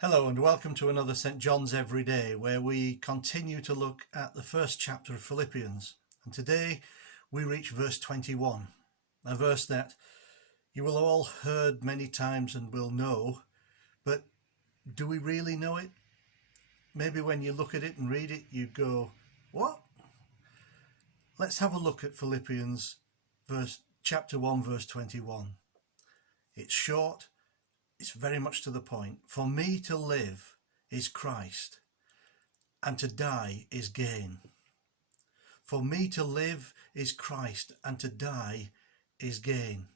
Hello and welcome to another St. John's Everyday, where we continue to look at the first chapter of Philippians. And today we reach verse 21, a verse that you will have all heard many times and will know, but do we really know it? Maybe when you look at it and read it, you go, what? Let's have a look at Philippians chapter 1, verse 21. It's short. It's very much to the point. For me to live is Christ, and to die is gain. For me to live is Christ, and to die is gain.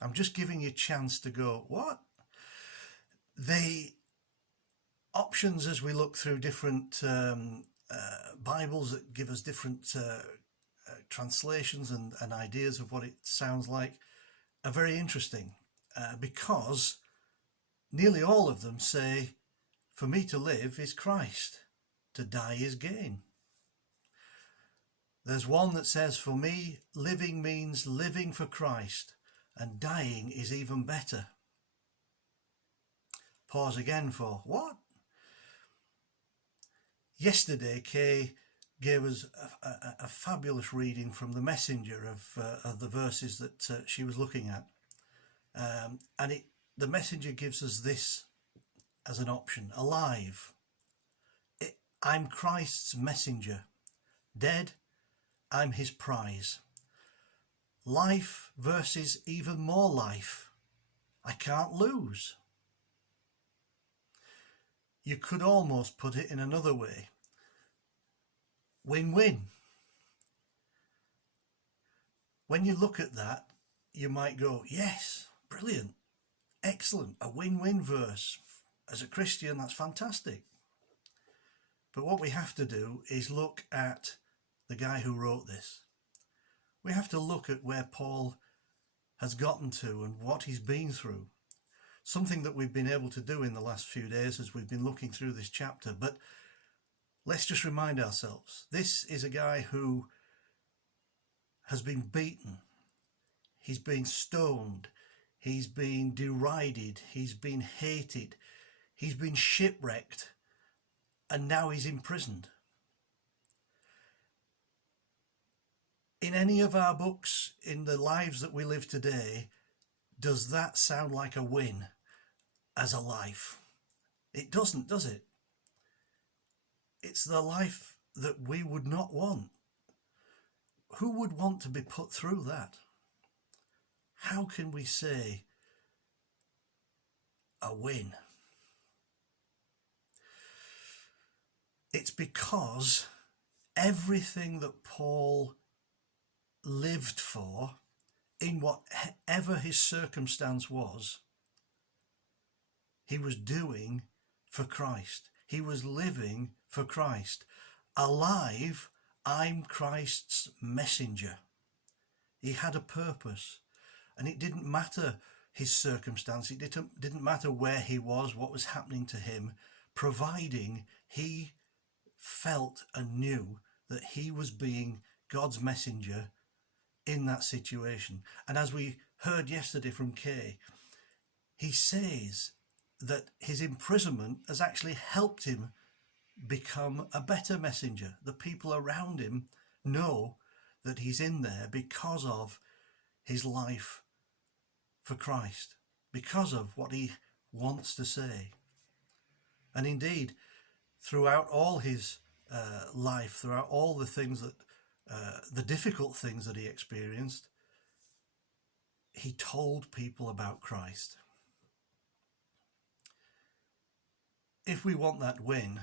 I'm just giving you a chance to go, what? The options as we look through different Bibles that give us different translations and ideas of what it sounds like are very interesting because nearly all of them say, for me to live is Christ, to die is gain. There's one that says, for me, living means living for Christ, and dying is even better. Pause again for what? Yesterday, Kay gave us a fabulous reading from the Messenger of the verses that she was looking at. And the Messenger gives us this as an option: alive. I'm Christ's messenger. Dead, I'm his prize. Life versus even more life. I can't lose. You could almost put it in another way. Win-win. When you look at that, you might go, yes, brilliant, excellent, a win-win verse. As a Christian, that's fantastic. But what we have to do is look at the guy who wrote this. We have to look at where Paul has gotten to and what he's been through. Something that we've been able to do in the last few days as we've been looking through this chapter. But let's just remind ourselves, this is a guy who has been beaten, he's been stoned, he's been derided, he's been hated, he's been shipwrecked, and now he's imprisoned. In any of our books, in the lives that we live today, does that sound like a win as a life? It doesn't, does it? It's the life that we would not want. Who would want to be put through that? How can we say a win? It's because everything that Paul lived for, in whatever his circumstance was, he was doing for Christ. He was living for Christ. Alive, I'm Christ's messenger. He had a purpose, and it didn't matter his circumstance. It didn't matter where he was, what was happening to him, providing he felt and knew that he was being God's messenger in that situation. And as we heard yesterday from Kay, he says that his imprisonment has actually helped him become a better messenger. The people around him know that he's in there because of his life for Christ, because of what he wants to say. And indeed, throughout all his life, throughout all the things that the difficult things that he experienced, he told people about Christ. If we want that win,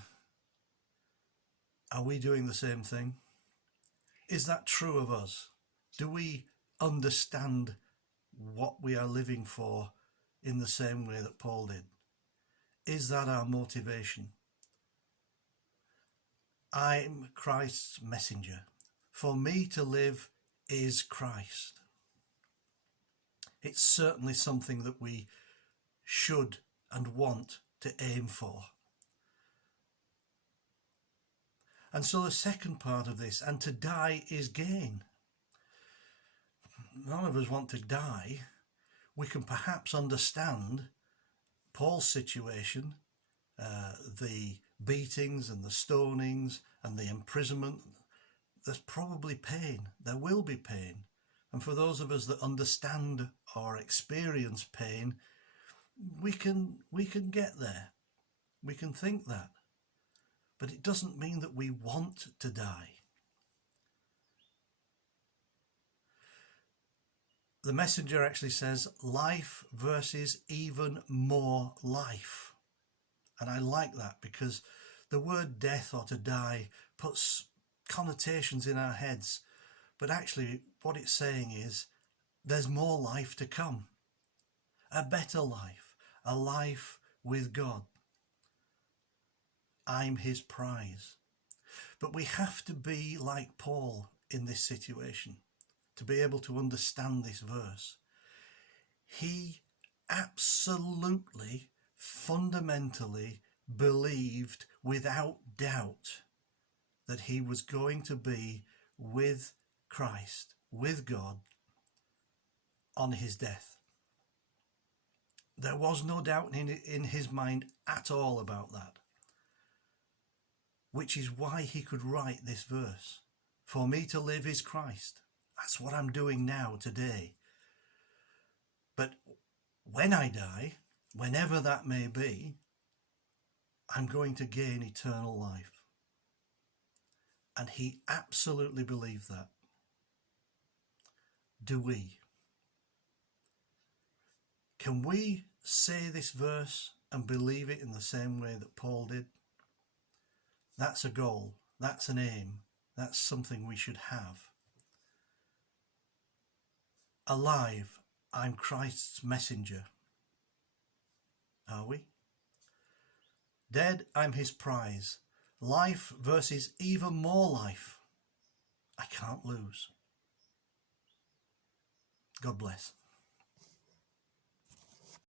are we doing the same thing? Is that true of us? Do we understand what we are living for in the same way that Paul did? Is that our motivation? I'm Christ's messenger. For me to live is Christ. It's certainly something that we should and want to aim for. And so the second part of this, and to die is gain. None of us want to die. We can perhaps understand Paul's situation, the beatings and the stonings and the imprisonment, there's probably pain. There will be pain. And for those of us that understand or experience pain, we can get there. We can think that. But it doesn't mean that we want to die. The messenger actually says life versus even more life. And I like that, because the word death or to die puts connotations in our heads. But actually what it's saying is there's more life to come. A better life. A life with God. I'm his prize. But we have to be like Paul in this situation to be able to understand this verse. He absolutely, fundamentally believed without doubt that he was going to be with Christ, with God, on his death. There was no doubt in his mind at all about that. Which is why he could write this verse. For me to live is Christ. That's what I'm doing now, today. But when I die, whenever that may be, I'm going to gain eternal life. And he absolutely believed that. Do we? Can we say this verse and believe it in the same way that Paul did? That's a goal. That's an aim. That's something we should have. Alive, I'm Christ's messenger. Are we? Dead, I'm his prize. Life versus even more life. I can't lose. God bless.